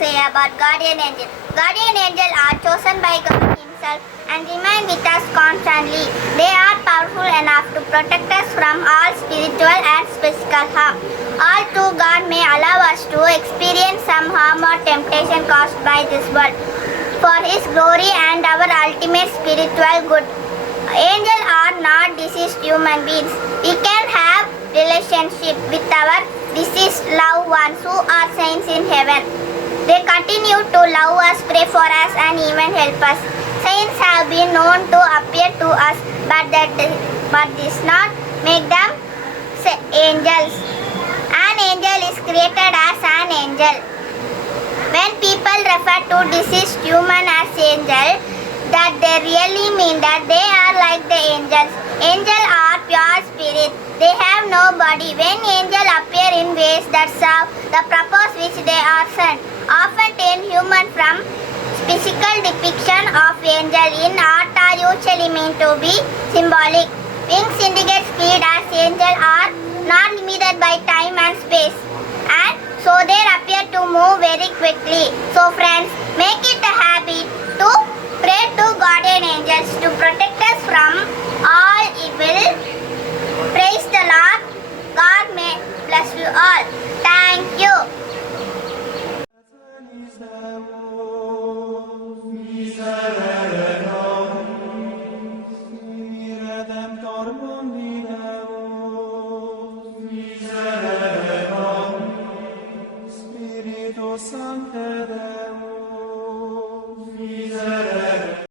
say about guardian angel. Guardian angels are chosen by God Himself and remain with us constantly. They are powerful enough to protect us from all spiritual and physical harm. Although God may allow us to experience some harm or temptation caused by this world, for His glory and our ultimate spiritual good. Angels are not deceased human beings. We can have relationship with our deceased loved ones who are saints in heaven. They continue to love us, pray for us, and even help us. Saints have been known to appear to us, but does not make them angels. An angel is created as an angel. When people refer to deceased human as angel, that they really mean that they are like the angels. Angels are pure spirit. They have no body. When angels appear in ways that serve the purpose which they are sent, often in human form, physical depiction of angel in art are usually meant to be symbolic. Wings indicate speed as angels are not limited by time and space, and so they appear to move very quickly. So friends, make it a habit to pray to guardian angels to protect us from all evil. Praise the Lord. God may bless you all. Thank you. Sancte Deus, miserere